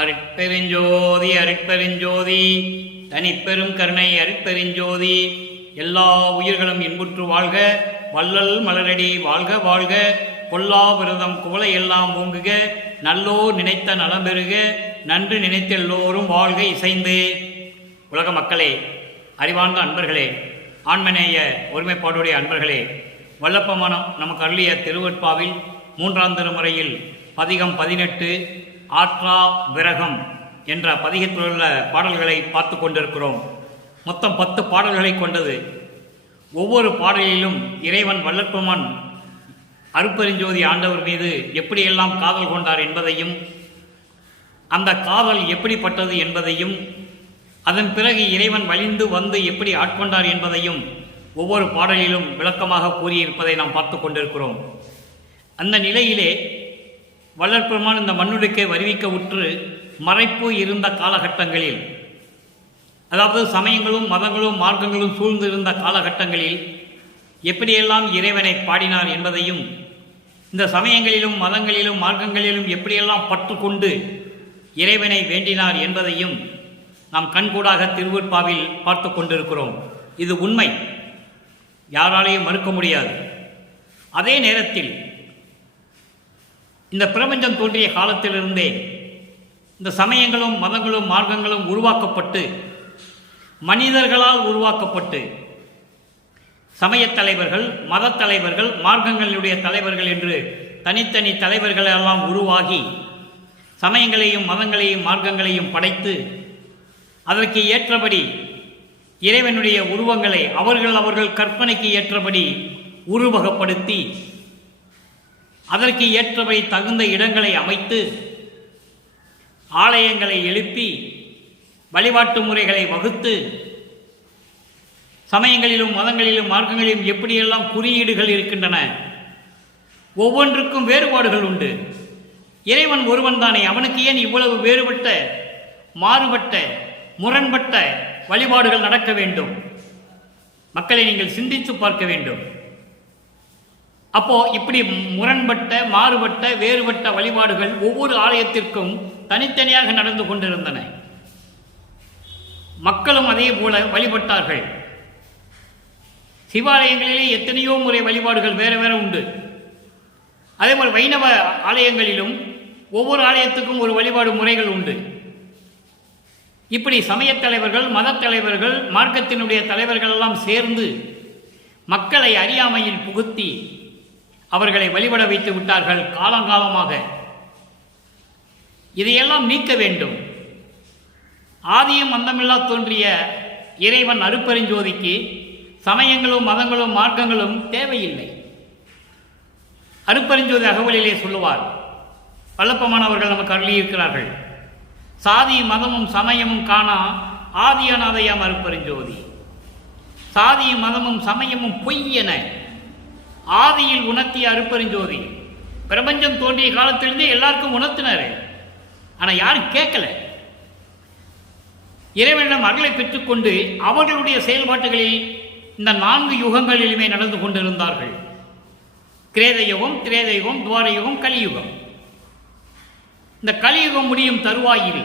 அருட்பெருஞ்சோதி அருட்பெருஞ்சோதி தனிப்பெரும் கருணை அருட்பெருஞ்சோதி. எல்லா உயிர்களும் இன்புற்று வாழ்க, வள்ளல் மலரடி வாழ்க வாழ்க, கொல்லா விரதம் குவளை எல்லாம் ஓங்குக, நல்லோர் நினைத்த நலம் பெறுக, நன்று நினைத்த எல்லோரும் வாழ்க இசைந்து. உலக மக்களே, அறிவார்ந்த அன்பர்களே, ஆன்மநேய ஒருமைப்பாடுடைய அன்பர்களே, வல்லப்பமான நமக்கு அருளிய திருவற்பாவில் 3ஆம் திருமுறையில் பதிகம் 18 ஆற்றா விரகம் என்ற பதிகத்தில் உள்ள பாடல்களை பார்த்து கொண்டிருக்கிறோம். மொத்தம் 10 பாடல்களை கொண்டது. ஒவ்வொரு பாடலிலும் இறைவன் வல்லற்பெருமான் அருட்பெருஞ்சோதி ஆண்டவர் மீது எப்படியெல்லாம் காதல் கொண்டார் என்பதையும், அந்த காதல் எப்படிப்பட்டது என்பதையும், அதன் பிறகு இறைவன் வலிந்து வந்து எப்படி ஆட்கொண்டார் என்பதையும் ஒவ்வொரு பாடலிலும் விளக்கமாக கூறியிருப்பதை நாம் பார்த்து கொண்டிருக்கிறோம். அந்த நிலையிலே வல்லற்பெருமான் இந்த மண்ணுலகை வருவிக்க உற்று மறைப்பு இருந்த காலகட்டங்களில், அதாவது சமயங்களும் மதங்களும் மார்க்கங்களும் சூழ்ந்து இருந்த காலகட்டங்களில் எப்படியெல்லாம் இறைவனை பாடினார் என்பதையும், இந்த சமயங்களிலும் மதங்களிலும் மார்க்கங்களிலும் எப்படியெல்லாம் பற்று கொண்டு இறைவனை வேண்டினார் என்பதையும் நாம் கண்கூடாக திருவற்பாவில் பார்த்து கொண்டிருக்கிறோம். இது உண்மை, யாராலையும் மறுக்க முடியாது. அதே நேரத்தில் இந்த பிரபஞ்சம் தோன்றிய காலத்திலிருந்தே இந்த சமயங்களும் மதங்களும் மார்க்கங்களும் உருவாக்கப்பட்டு, மனிதர்களால் உருவாக்கப்பட்டு, சமயத் தலைவர்கள், மத தலைவர்கள், மார்க்கங்களுடைய தலைவர்கள் என்று தனித்தனி தலைவர்கள் எல்லாம் உருவாகி சமயங்களையும் மதங்களையும் மார்க்கங்களையும் படைத்து, அதற்கு ஏற்றபடி இறைவனுடைய உருவங்களை அவர்கள் கற்பனைக்கு ஏற்றபடி உருவகப்படுத்தி, அதற்கு ஏற்றபடி தகுந்த இடங்களை அமைத்து, ஆலயங்களை எழுப்பி, வழிபாட்டு முறைகளை வகுத்து, சமயங்களிலும் மதங்களிலும் மார்க்கங்களிலும் எப்படியெல்லாம் குறியீடுகள் இருக்கின்றன, ஒவ்வொன்றுக்கும் வேறுபாடுகள் உண்டு. இறைவன் ஒருவன் தானே, அவனுக்கு ஏன் இவ்வளவு வேறுபட்ட, மாறுபட்ட, முரண்பட்ட வழிபாடுகள் நடக்க வேண்டும்? மக்களை நீங்கள் சிந்தித்து பார்க்க வேண்டும். அப்போ இப்படி முரண்பட்ட, மாறுபட்ட, வேறுபட்ட வழிபாடுகள் ஒவ்வொரு ஆலயத்திற்கும் தனித்தனியாக நடந்து கொண்டிருந்தன. மக்களும் அதே போல வழிபட்டார்கள். சிவாலயங்களிலே எத்தனையோ முறை வழிபாடுகள் வேற வேற உண்டு. அதேபோல் வைணவ ஆலயங்களிலும் ஒவ்வொரு ஆலயத்துக்கும் ஒரு வழிபாடு முறைகள் உண்டு. இப்படி சமயத் தலைவர்கள், மத தலைவர்கள், மார்க்கத்தினுடைய தலைவர்கள் எல்லாம் சேர்ந்து மக்களை அறியாமையில் புகுத்தி அவர்களை வழிபட வைத்து விட்டார்கள் காலங்காலமாக. இதையெல்லாம் நீக்க வேண்டும். ஆதியும் அந்தமில்லா தோன்றிய இறைவன் அருட்பெருஞ்சோதிக்கு சமயங்களும் மதங்களும் மார்க்கங்களும் தேவையில்லை. அருட்பெருஞ்சோதி அகவலிலே சொல்லுவார், வல்லப்பமானவர்கள் நமக்கு அருளியிருக்கிறார்கள், சாதி மதமும் சமயமும் காணா ஆதியநாதையாம் அருட்பெருஞ்சோதி. சாதியும் மதமும் சமயமும் பொய் என ஆதியில் உணர்த்திய அருட்பெருஞ்சோதி. பிரபஞ்சம் தோன்றிய காலத்திலிருந்தே எல்லாருக்கும் உணர்த்தினாரு. ஆனால் யாரும் கேட்கல. இறைவனிடம் அருளை பெற்றுக்கொண்டு அவர்களுடைய செயல்பாட்டுகளில் இந்த 4 யுகங்களிலுமே நடந்து கொண்டிருந்தார்கள். கிரேத யுகம், திரேத யுகம், துவார யுகம், கலியுகம். இந்த கலியுகம் முடியும் தருவாயில்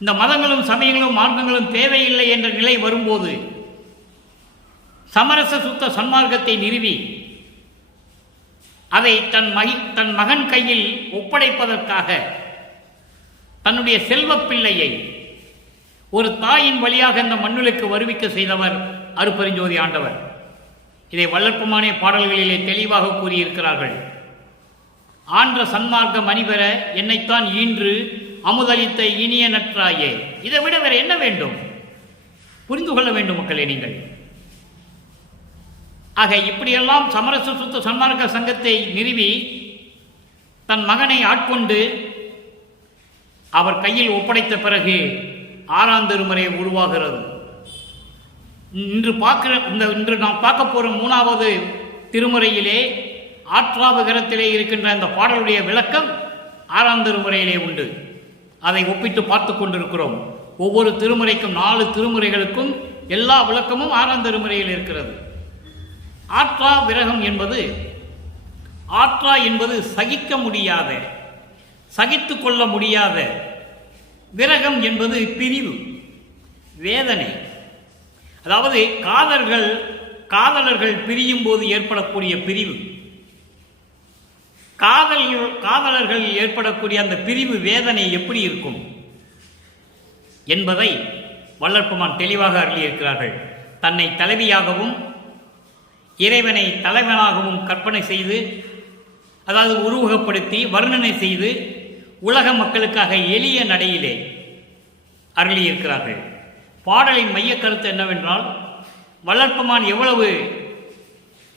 இந்த மதங்களும் சமயங்களும் மார்க்கங்களும் தேவையில்லை என்ற நிலை வரும்போது சமரச சுத்த சன்மார்க்கத்தை நிறுவி அதை தன் மகன் கையில் ஒப்படைப்பதற்காக தன்னுடைய செல்வ பிள்ளையை ஒரு தாயின் வழியாக இந்த மண்ணுலகுக்கு வருவிக்க செய்தவர் அருட்பெருஞ்சோதி ஆண்டவர். இதை வல்லற்பெருமானே பாடல்களிலே தெளிவாக கூறியிருக்கிறார்கள். ஆன்ற சன்மார்க்க மணிபெற என்னைத்தான் ஈன்று அமுதளித்த இனிய நற்றாயே. இதை விட வேற என்ன வேண்டும்? புரிந்து கொள்ள வேண்டும் மக்களே நீங்கள். ஆக இப்படியெல்லாம் சமரச சுத்த சன்மார்க்க சங்கத்தை நிறுவி தன் மகனை ஆட்கொண்டு அவர் கையில் ஒப்படைத்த பிறகு 6ஆம் திருமுறை உருவாகிறது. இன்று நாம் பார்க்க போகிற 3வது திருமுறையிலே ஆற்றாவிகரத்திலே இருக்கின்ற அந்த பாடலுடைய விளக்கம் 6ஆம் திருமுறையிலே உண்டு. அதை ஒப்பிட்டு பார்த்து கொண்டிருக்கிறோம். ஒவ்வொரு திருமுறைக்கும் 4 திருமுறைகளுக்கும் எல்லா விளக்கமும் 6ஆம் திருமுறையில் இருக்கிறது. ஆற்றா விரகம் என்பது, ஆற்றா என்பது சகிக்க முடியாத, சகித்து கொள்ள முடியாத, விரகம் என்பது பிரிவு, வேதனை. அதாவது காதலர்கள் பிரியும் போது ஏற்படக்கூடிய பிரிவு, காதலர்கள் ஏற்படக்கூடிய அந்த பிரிவு வேதனை எப்படி இருக்கும் என்பதை வள்ளற்பெருமான் தெளிவாக அருளியிருக்கிறார்கள். தன்னை தலைவியாகவும் இறைவனை தலைவனாகவும் கற்பனை செய்து, அதாவது உருவகப்படுத்தி வர்ணனை செய்து உலக மக்களுக்காக எளிய நடையிலே அருளியிருக்கிறார்கள். பாடலின் மைய கருத்து என்னவென்றால், வள்ளற்பெருமான்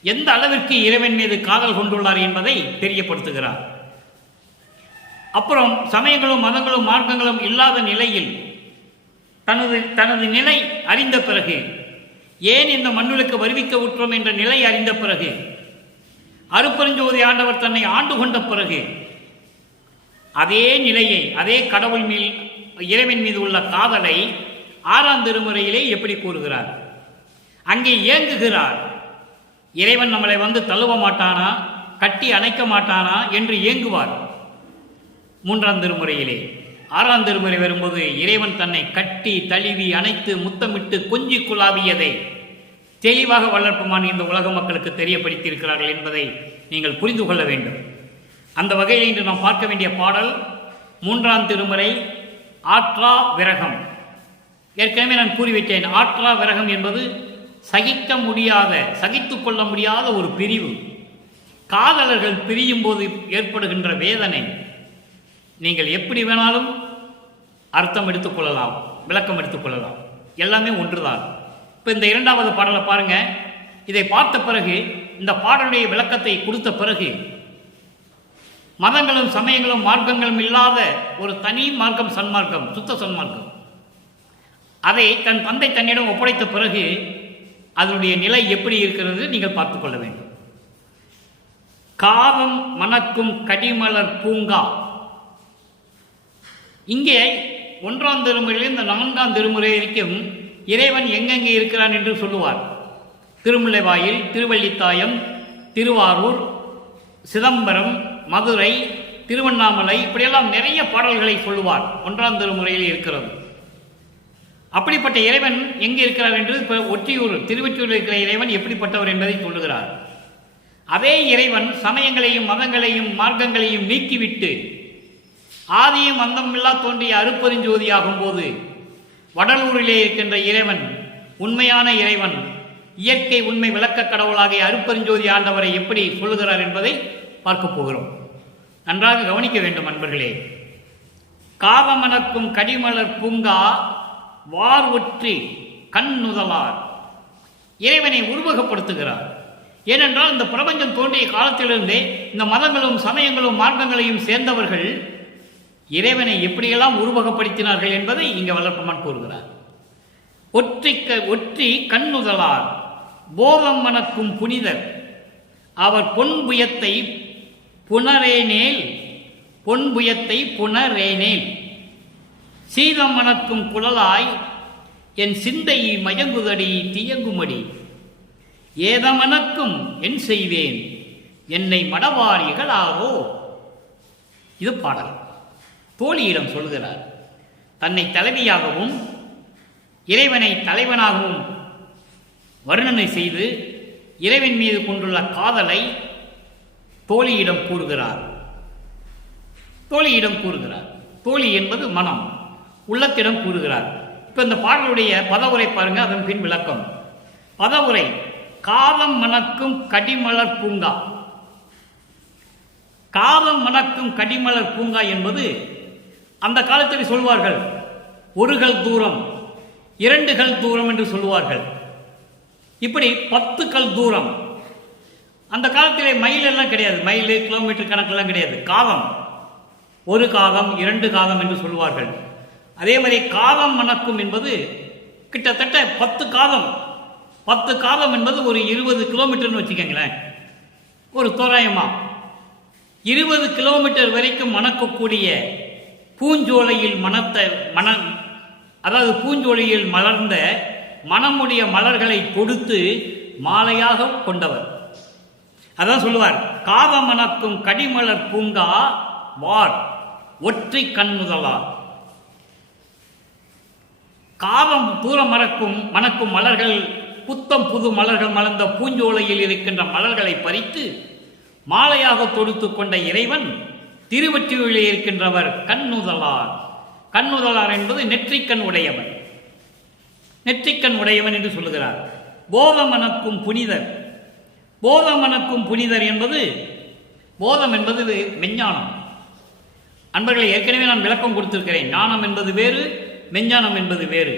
எந்த அளவிற்கு இறைவன் மீது காதல் கொண்டுள்ளார் என்பதை தெரியப்படுத்துகிறார். அப்புறம் சமயங்களும் மதங்களும் மார்க்கங்களும் இல்லாத நிலையில் தனது நிலை அறிந்த பிறகு, ஏன் இந்த மண்ணுக்கு வருவிக்க உற்றோம் என்ற நிலை அறிந்த பிறகு, அருட்பெருஞ்சோதி ஆண்டவர் தன்னை ஆண்டு கொண்ட பிறகு, அதே நிலையை, அதே கடவுள் இறைவன் மீது உள்ள காதலை 6ஆம் திருமுறையிலே எப்படி கூறுகிறார்? அங்கே ஏங்குகிறார். இறைவன் நம்மளை தழுவ மாட்டானா, கட்டி அணைக்க மாட்டானா என்று ஏங்குவார் 3ஆம் திருமுறையிலே. 6ஆம் திருமுறை வரும்போது இறைவன் தன்னை கட்டி தழுவி அணைத்து முத்தமிட்டு கொஞ்சி குழாவியதை தெளிவாக வள்ளற்பெருமான் இந்த உலக மக்களுக்கு தெரியப்படுத்தியிருக்கிறார்கள் என்பதை நீங்கள் புரிந்து கொள்ள வேண்டும். அந்த வகையில் இன்று நாம் பார்க்க வேண்டிய பாடல் 3ஆம் திருமுறை ஆற்றா விரகம். ஏற்கனவே நான் கூறிவிட்டேன், ஆற்றா விரகம் என்பது சகித்துக் கொள்ள முடியாத ஒரு பிரிவு. காதலர்கள் பிரியும் போது ஏற்படுகின்ற வேதனை நீங்கள் எப்படி வேணாலும் அர்த்தம் எடுத்துக்கொள்ளலாம், விளக்கம் எடுத்துக்கொள்ளலாம், எல்லாமே ஒன்றுதான். இப்போ இந்த 2வது பாடலை பாருங்க. இதை பார்த்த பிறகு, இந்த பாடலுடைய விளக்கத்தை கொடுத்த பிறகு, மதங்களும் சமயங்களும் மார்க்கங்களும் இல்லாத ஒரு தனி மார்க்கம் சன்மார்க்கம், சுத்த சன்மார்க்கம், அதை தன் தந்தை தன்னிடம் ஒப்படைத்த பிறகு அதனுடைய நிலை எப்படி இருக்கிறது நீங்கள் பார்த்துக் கொள்ள வேண்டும். காவம் மணக்கும் கடிமலர் பூங்கா. இங்கே 1ஆம் திருமுறையிலிருந்து 4ஆம் திருமுறை வரைக்கும் இறைவன் எங்கெங்கே இருக்கிறான் என்று சொல்லுவார். திருமுல்லைவாயில், திருவல்லித்தாயம், திருவாரூர், சிதம்பரம், மதுரை, திருவண்ணாமலை, இப்படியெல்லாம் நிறைய பாடல்களை சொல்லுவார். 1ஆம் திருமுறையில் இருக்கிறது. அப்படிப்பட்ட இறைவன் எங்கே இருக்கிறார் என்று திருவொற்றியூர் இருக்கிற இறைவன் எப்படிப்பட்டவர் என்பதை சொல்லுகிறார். அதே இறைவன் சமயங்களையும் மதங்களையும் மார்க்கங்களையும் நீக்கிவிட்டு ஆதியும் அந்தமில்லா தோன்றிய அருட்பெருஞ்சோதியாகும் போது வடலூரிலே இருக்கின்ற இறைவன், உண்மையான இறைவன், இயற்கை உண்மை விளக்க கடவுளாகிய அருட்பெருஞ்சோதி ஆண்டவரை எப்படி சொல்லுகிறார் என்பதை பார்க்க போகிறோம். நன்றாக கவனிக்க வேண்டும் அன்பர்களே. காவமணக்கும் கடிமலர் பூங்கா வார் ஒற்றி கண் நுதலார். இறைவனை உருவகப்படுத்துகிறார். ஏனென்றால் இந்த பிரபஞ்சம் தோன்றிய காலத்திலிருந்தே இந்த மதங்களும் சமயங்களும் மார்க்கங்களையும் சேர்ந்தவர்கள் இறைவனை எப்படியெல்லாம் உருவகப்படுத்தினார்கள் என்பதை இங்கே வள்ளற்பெருமான் கூறுகிறார். ஒற்றி கண்ணுதலார் போதம் மணக்கும் புனிதர் அவர் பொன்புயத்தை புனரேனேல் சீதம் மணக்கும் குழலாய் என் சிந்தை மயங்குதடி தியங்குமடி ஏதமனக்கும் என் செய்வேன் என்னை மடவார் இகழாரோ. இது பாடல். தோழியிடம் சொல்கிறார். தன்னை தலைவியாகவும் இறைவனை தலைவனாகவும் வர்ணனை செய்து இறைவன் மீது கொண்டுள்ள காதலை தோழியிடம் கூறுகிறார். தோழி என்பது மனம், உள்ளத்திடம் கூறுகிறார். இப்போ இந்த பாடலுடைய பதவுரை பாருங்க, அதன் பின் விளக்கம். பதவுரை: காதம் மணக்கும் கடிமலர் பூங்கா. காதம் மணக்கும் கடிமலர் பூங்கா என்பது அந்த காலத்தில் சொல்வார்கள், 1 கல் தூரம், 2 கல் தூரம் என்று சொல்லுவார்கள். இப்படி 10 கல் தூரம். அந்த காலத்திலே மைல் எல்லாம் கிடையாது, மைல் கிலோமீட்டர் கணக்கெல்லாம் கிடையாது. காதம், 1 காதம், 2 காதம் என்று சொல்வார்கள். அதே மாதிரி காதம் மணக்கும் என்பது கிட்டத்தட்ட 10 காதம். 10 காதம் என்பது ஒரு 20 கிலோமீட்டர்னு வச்சுக்கோங்களேன். ஒரு தோராயமா 20 கிலோமீட்டர் வரைக்கும் மணக்கக்கூடிய பூஞ்சோலையில் அதாவது பூஞ்சோலையில் மலர்ந்த மனமுடைய மலர்களை கொடுத்து மாலையாக கொண்டவர். அதான் சொல்லுவார், காதம் மணக்கும் கடிமலர் பூங்கா வார் ஒற்றை கண் முதலார். காலம் தூரம் மணக்கும் மலர்கள், புத்தம் புது மலர்கள் மலர்ந்த பூஞ்சோலையில் இருக்கின்ற மலர்களை பறித்து மாலையாக தொடுத்து கொண்ட இறைவன் திருவொற்றியூரிலே இருக்கின்றவர் கண்ணுதலார். கண்ணுதலார் என்பது நெற்றிக்கண் உடையவன், நெற்றிக்கண் உடையவன் என்று சொல்லுகிறார். போதமனக்கும் புனிதர். போதமனக்கும் புனிதர் என்பது, போதம் என்பது மெஞ்ஞானம். அன்பர்களை ஏற்கனவே நான் விளக்கம் கொடுத்திருக்கிறேன். ஞானம் என்பது வேறு, மெஞ்ஞானம் என்பது வேறு.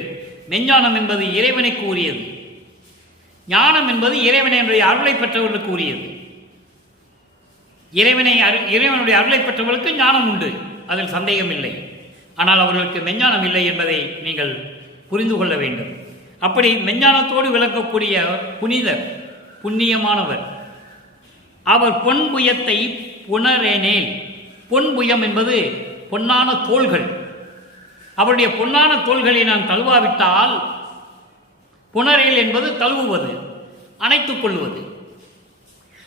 மெஞ்ஞானம் என்பது இறைவனுக்கு உரியது, ஞானம் என்பது இறைவனுடைய அருளை பெற்றவர்களுக்கு உரியது. இறைவனுடைய அருளை பெற்றவர்களுக்கு ஞானம் உண்டு, அதில் சந்தேகம் இல்லை. ஆனால் அவர்களுக்கு மெஞ்ஞானம் இல்லை என்பதை நீங்கள் புரிந்து கொள்ள வேண்டும். அப்படி மெஞ்ஞானத்தோடு விளக்கக்கூடிய புனிதர், புண்ணியமானவர். அவர் பொன்புயத்தை புணரேனேல். பொன்புயம் என்பது பொன்னான தோள்கள். அவருடைய பொன்னான தோள்களை நான் தழுவாவிட்டால், புணரேல் என்பது தழுவுவது, அணைத்துக் கொள்வது.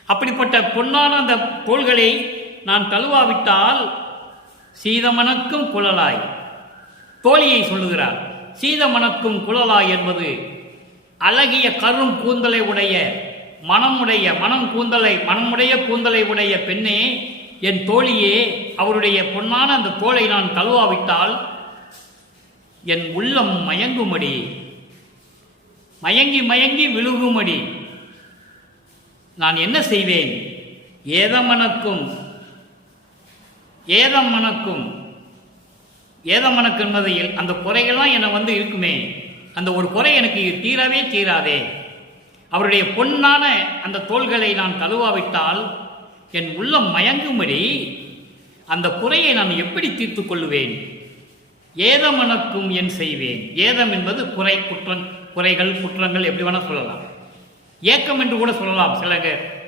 அப்படிப்பட்ட பொன்னான அந்த தோள்களை நான் தழுவாவிட்டால் சீதமணக்கும் குழலாய். தோழியை சொல்லுகிறார். சீதமணக்கும் குழலாய் என்பது அழகிய கரும் கூந்தலை உடைய, மனமுடைய கூந்தலை உடைய பெண்ணே, என் தோழியே, அவருடைய பொன்னான அந்த தோளை நான் தழுவாவிட்டால் என் உள்ளம் மயங்குமடி, மயங்கி மயங்கி விழுகுமடி. நான் என்ன செய்வேன்? ஏதமனக்கும் என்பதையில் அந்த குறைகள்லாம் என்னை இருக்குமே, அந்த ஒரு குறை எனக்கு தீரவே தீராதே. அவருடைய பொன்னான அந்த தோள்களை நான் தழுவாவிட்டால் என் உள்ளம் மயங்கும்படி அந்த குறையை நான் எப்படி தீர்த்து கொள்ளுவேன்? ஏதமனக்கும் என் செய்வேன். ஏதம் என்பது குறை, குறைகள், குற்றங்கள், எப்படி வேணால் சொல்லலாம். ஏக்கம் என்று கூட சொல்லலாம். சில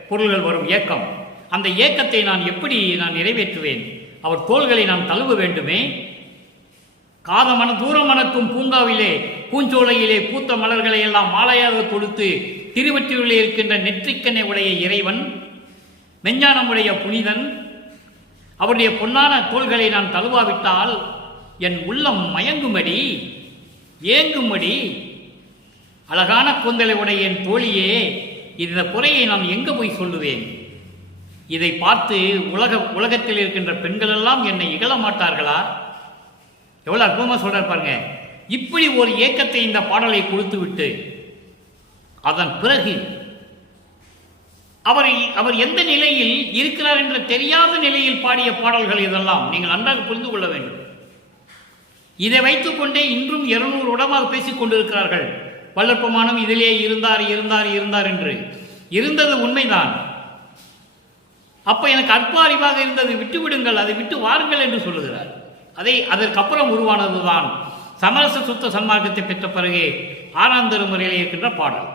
பொருள்கள் வரும் ஏக்கம். அந்த ஏக்கத்தை நான் எப்படி நிறைவேற்றுவேன்? அவர் தோள்களை நான் தழுவ வேண்டுமே. தூரமணக்கும் பூங்காவிலே, பூஞ்சோலையிலே பூத்த மலர்களை எல்லாம் மாலையாக தொடுத்து திருவொற்றியூரிலே இருக்கின்ற நெற்றிக்கண்ணை உடைய இறைவன், மெஞ்ஞானமுடைய புனிதன், அவருடைய பொன்னான தோள்களை நான் தழுவாவிட்டால் என் உள்ளம் மயங்கும்படி, ஏங்கும்படி. அழகான கூந்தலை உடைய என் தோழியே, இந்த குறையை நான் எங்கே போய் சொல்லுவேன்? இதை பார்த்து உலகத்தில் இருக்கின்ற பெண்கள் எல்லாம் என்னை இகழ மாட்டார்களா? எவ்வளவு அற்புதமா சொல்றார் பாருங்க. இப்படி ஒரு ஏக்கத்தை இந்த பாடலை கொடுத்து விட்டு அதன் பிறகு அவர் எந்த நிலையில் இருக்கிறார் என்ற தெரியாத நிலையில் பாடிய பாடல்கள் இதெல்லாம் நீங்கள் நன்றாக புரிந்து கொள்ள வேண்டும். இதை வைத்துக் கொண்டே இன்றும் 200 உடமாக பேசிக் கொண்டிருக்கிறார்கள். வல்லற்பமானும் இதிலே இருந்தார் என்று. இருந்தது உண்மைதான். அப்ப எனக்கு அற்ப அறிவாக இருந்தது, விட்டு விடுங்கள், அதை விட்டு வாருங்கள் என்று சொல்லுகிறார். அதற்கப்புறம் உருவானதுதான் சமரச சுத்த சன்மார்க்கத்தை பெற்ற பிறகு 6ஆம் திருமுறையில் இருக்கின்ற பாடல்.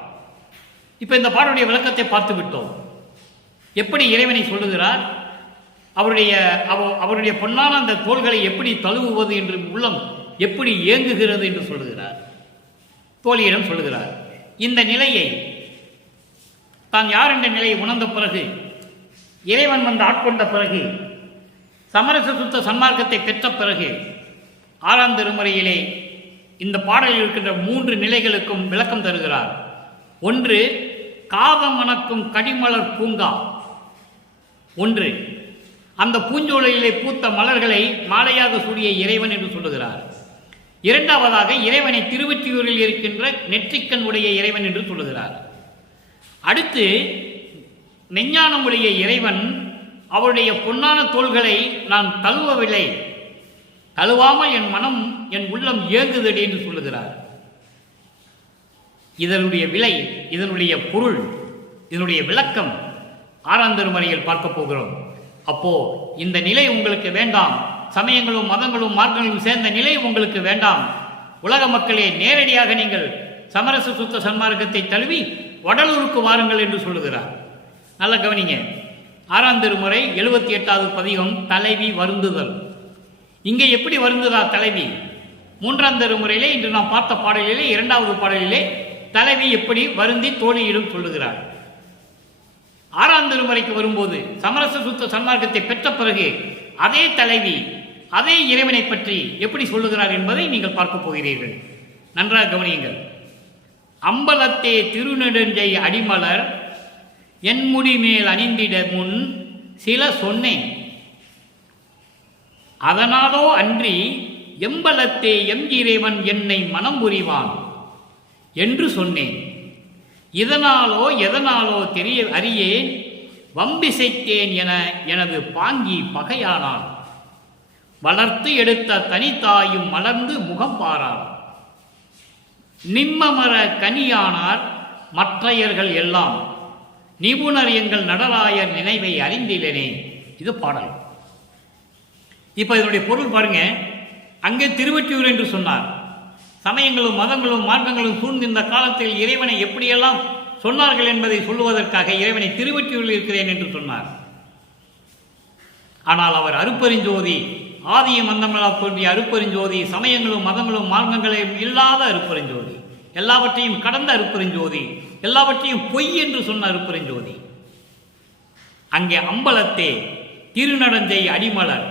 இப்ப இந்த பாடலுடைய விளக்கத்தை பார்த்து விட்டோம். எப்படி இறைவனை சொல்லுகிறார், அவருடைய பொன்னான அந்த தோள்களை எப்படி தழுவுவது என்று உள்ளம் எப்படி ஏங்குகிறது என்று சொல்லுகிறார். தோழியிடம் சொல்லுகிறார். இந்த நிலையை தான் யார் என்ற நிலையை உணர்ந்த பிறகு, இறைவன் வந்து ஆட்கொண்ட பிறகு, சமரச சுத்த சன்மார்க்கத்தை பெற்ற பிறகு 6ஆம் திருமுறையிலே இந்த பாடலில் இருக்கின்ற 3 நிலைகளுக்கும் விளக்கம் தருகிறார். ஒன்று, காதம் மணக்கும் கடிமலர் பூங்கா. ஒன்று, அந்த பூஞ்சோலையிலே பூத்த மலர்களை மாலையாக சூடிய இறைவன் என்று சொல்லுகிறார். இரண்டாவதாக, இறைவனை திருவொற்றியூரில் இருக்கின்ற நெற்றிக்கண் உடைய இறைவன் என்று சொல்லுகிறார். அடுத்து, மெஞ்ஞானமுடைய இறைவன், அவருடைய பொன்னான தோள்களை நான் தழுவவில்லை, தழுவாமல் என் மனம், என் உள்ளம் ஏங்குதடி என்று சொல்லுகிறார். இதனுடைய விலை, இதனுடைய பொருள், இதனுடைய விளக்கம் 6ஆம் திருமுறையில் பார்க்க போகிறோம். அப்போ இந்த நிலை உங்களுக்கு வேண்டாம், சமயங்களும் மதங்களும் மார்க்கங்களும் சேர்ந்த நிலை உங்களுக்கு வேண்டாம். உலக மக்களே, நேரடியாக நீங்கள் சமரச சுத்த சன்மார்க்கத்தை தழுவி வடலூருக்கு வாருங்கள் என்று சொல்லுகிறார். நல்ல கவனிங்க. 6ஆம் திருமுறை 78வது பதிகம், தலைவி வருந்துதல். இங்கே எப்படி வருந்துதார் தலைவி? 3ஆம் திருமுறையிலே இன்று நாம் பார்த்த பாடலிலே 2வது பாடலிலே தலைவி எப்படி வருந்தி தோழியிடம் சொல்லுகிறார். 6ஆம் திருமுறைக்கு வரும்போது சமரச சுத்த சன்மார்க்கத்தை பெற்ற பிறகு அதே தலைவி அதே இறைவனை பற்றி எப்படி சொல்லுகிறார் என்பதை நீங்கள் பார்க்க போகிறீர்கள். நன்றாக கவனியுங்கள். அம்பலத்தே திருநெடுஞ்சை அடிமலர் என் முடி மேல் அணிந்திட முன் சில சொன்னேன். அதனாலோ அன்றி எம்பலத்தே எம் இறைவன் என்னை மனம் புரிவான் என்று சொன்னேன். இதனாலோ எதனாலோ தெரிய அறியேன் வம்பிசைத்தேன் என எனது பாங்கி பகையானான். வளர்த்து எடுத்த தனித்தாயும் மலர்ந்து முகம் பாரார். நிம்மமர கனியானார் மற்றையர்கள் எல்லாம் நிபுணர் எங்கள் நடராயர் நினைவை அறிந்திலனே. இது பாடல். இப்ப இதனுடைய பொருள் பாருங்க. அங்கே திருவொற்றியூர் என்று சொன்னார். சமயங்களும் மதங்களும் மார்க்கங்களும் சூழ்ந்த இந்த காலத்தில் இறைவனை எப்படியெல்லாம் சொன்னார்கள் என்பதை சொல்லுவதற்காக இறைவனை திருவொற்றியூரில் இருக்கிறேன் என்று சொன்னார். ஆனால் அவர் அருப்பெருஞ்சோதி, ஆதியும் அந்தமில்லா தோன்றிய அருப்பெருஞ்சோதி, சமயங்களும் மதங்களும் மார்க்கங்களையும் இல்லாத அருப்பெருஞ்சோதி, எல்லாவற்றையும் கடந்த அருப்பெருஞ்சோதி, எல்லாவற்றையும் பொய் என்று சொன்ன அருப்பெருஞ்சோதி. அங்கே அம்பலத்தே திருநடஞ்சை அடிமலர்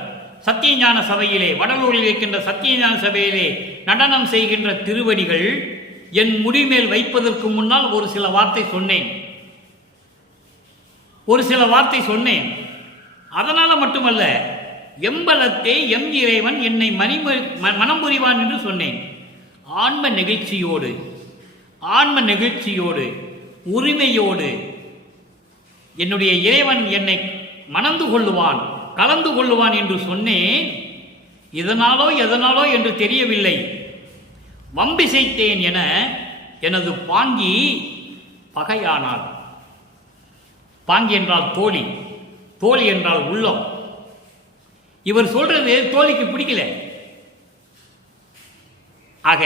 சத்தியஞான சபையிலே, வடலூரில் இருக்கின்ற சத்தியஞான சபையிலே நடனம் செய்கின்ற திருவடிகள் என் முடிமேல் வைப்பதற்கு முன்னால் ஒரு சில வார்த்தை சொன்னேன். அதனால மட்டுமல்ல, எம்பலத்தே எம் இறைவன் என்னை மனம் புரிவான் என்று சொன்னேன். ஆன்ம நெகிழ்ச்சியோடு உரிமையோடு என்னுடைய இறைவன் என்னை மணந்து கொள்ளுவான், கலந்து கொள்ளுவான் என்று சொன்னேன். இதனாலோ எதனாலோ என்று தெரியவில்லை, வம்பிசைத்தேன் என எனது பாங்கி பகையானாள். பாங்கி என்றால் தோழி, தோழி என்றால் உள்ளம். இவர் சொல்றது தோழிக்கு பிடிக்கல. ஆக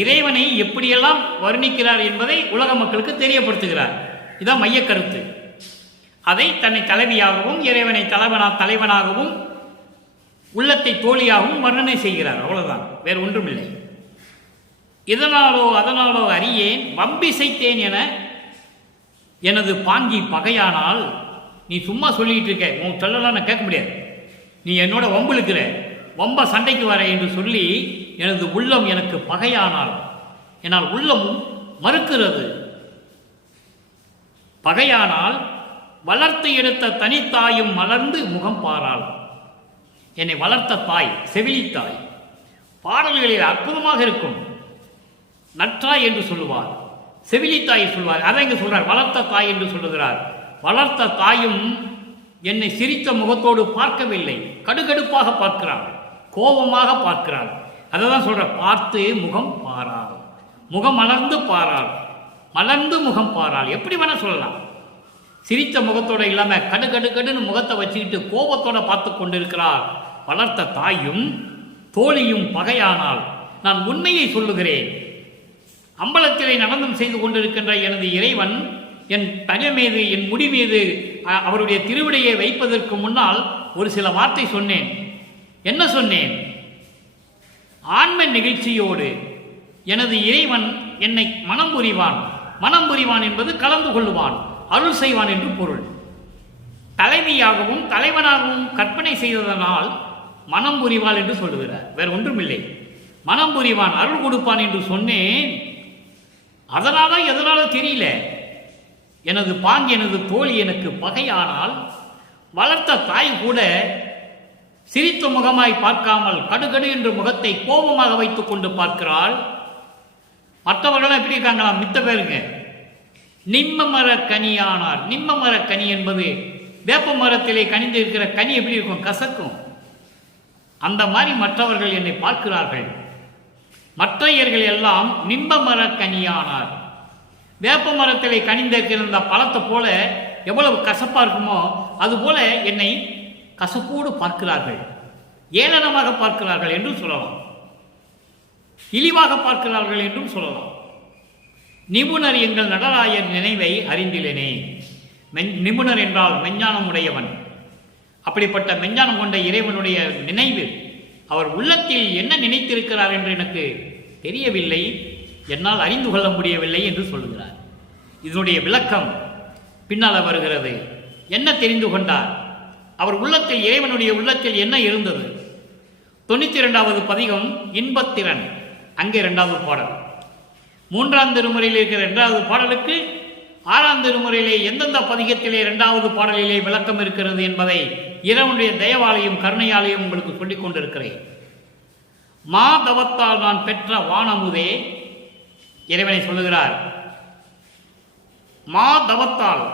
இறைவனை எப்படியெல்லாம் வர்ணிக்கிறார் என்பதை உலக மக்களுக்கு தெரியப்படுத்துகிறார். இதான் மைய கருத்து. அதை தன்னை தலைவியாகவும் இறைவனை தலைவனாகவும் உள்ளத்தை தோழியாகவும் வர்ணனை செய்கிறார். அவ்வளவுதான், வேறு ஒன்றுமில்லை. இதனாலோ அதனாலோ அறியேன் வம்பிசைத்தேன் என எனது பாங்கி பகையானால். நீ சும்மா சொல்லிட்டு இருக்க, உன் சொல்லலாம் நான் கேட்க முடியாது, நீ என்னோட வம்புழுக்கிற, வம்ப சண்டைக்கு வர என்று சொல்லி எனது உள்ளம் எனக்கு பகையானால், என்னால் உள்ளமும் மறுக்கிறது. பகையானால் வளர்த்து எடுத்த தனித்தாயும் மலர்ந்து முகம் பாராள். என்னை வளர்த்த தாய், செவிலித்தாய். பாடல்களில் அற்புதமாக இருக்கும். நற்றாய் என்று சொல்லுவார், செவிலித்தாய் சொல்வார். அதை இங்கு சொல்றார், வளர்த்த தாய் என்று சொல்லுகிறார். வளர்த்த தாயும் என்னை சிரித்த முகத்தோடு பார்க்கவில்லை, கடுகடுப்பாக பார்க்கிறாள், கோபமாக பார்க்கிறாள். அதை தான் சொல்ற, பார்த்து முகம் பாராள், முகம் மலர்ந்து பாராள், மலர்ந்து முகம் பாராள். எப்படி வேணா சொல்லலாம். சிரித்த முகத்தோட இல்லாம கடுன்னு முகத்தை வச்சுக்கிட்டு கோபத்தோட பார்த்து கொண்டிருக்கிறார். வளர்த்த தாயும் தோழியும் பகையானால். நான் உண்மையை சொல்லுகிறேன். அம்பலத்திலே நடனம் செய்து கொண்டிருக்கின்ற எனது இறைவன் என் தலை மீது, என் முடி மீது அவருடைய திருவிடையை வைப்பதற்கு முன்னால் ஒரு சில வார்த்தை சொன்னேன். என்ன சொன்னேன்? ஆன்ம நிகழ்ச்சியோடு எனது இறைவன் என்னை மனம் புரிவான். மனம் புரிவான் என்பது கலந்து கொள்ளுவான், அருள் செய்வான் என்று பொருள். தலைவியாகவும் தலைவனாகவும் கற்பனை செய்ததனால் மனம் புரிவாள் என்று சொல்லுகிறார். வேற ஒன்றுமில்லை. மனம் புரிவான், அருள் கொடுப்பான் என்று சொன்னேன். அதனால எதனால தெரியல, எனது பாங்கி, எனது தோழி எனக்கு பகையானால். வளர்த்த தாய் கூட சிரித்த முகமாய் பார்க்காமல் கடுகடு என்று முகத்தை கோபமாக வைத்துக் கொண்டு பார்க்கிறாள். மற்றவர்கள் எப்படி இருக்காங்களா? மித்த பேருங்க நிம்ம மர கனியானார். நிம்ம மர கனி என்பது வேப்ப மரத்திலே கனிந்து இருக்கிற கனி எப்படி இருக்கும்? கசக்கும். அந்த மாதிரி மற்றவர்கள் என்னை பார்க்கிறார்கள். மற்றையர்கள் எல்லாம் நிம்ம மர கனியானார். வேப்ப மரத்திலே கனிந்திருக்கிற அந்த பழத்தை போல எவ்வளவு கசப்பா இருக்குமோ அதுபோல என்னை கசப்போடு பார்க்கிறார்கள், ஏளனமாக பார்க்கிறார்கள் என்றும் சொல்லலாம், இழிவாக பார்க்கிறார்கள் என்றும் சொல்லலாம். நிபுணர் எங்கள் நடராயர் நினைவை அறிந்திலனே. நிபுணர் என்றால் மெஞ்ஞானம் உடையவன். அப்படிப்பட்ட மெஞ்ஞானம் கொண்ட இறைவனுடைய நினைவு, அவர் உள்ளத்தில் என்ன நினைத்திருக்கிறார் என்று எனக்கு தெரியவில்லை, என்னால் அறிந்து கொள்ள முடியவில்லை என்று சொல்லுகிறார். இதனுடைய விளக்கம் பின்னால் வருகிறது. என்ன தெரிந்து கொண்டார்? அவர் உள்ளத்தில், இறைவனுடைய உள்ளத்தில் என்ன இருந்தது? 92வது பதிகம் இன்பத்திறன். அங்கே 2வது பாடல். 3ஆம் திருமுறையில் இருக்கிற 2வது பாடலுக்கு 6ஆம் திருமுறையிலே எந்தெந்த பதிகத்திலே 2வது பாடலிலே விளக்கம் இருக்கிறது என்பதை இறைவனுடைய தயவாலையும் கருணையாலையும் உங்களுக்கு சொல்லிக் கொண்டிருக்கிறேன். மாதவத்தால் நான் பெற்ற வானமுதே, இறைவனை சொல்லுகிறார். மாதவத்தால்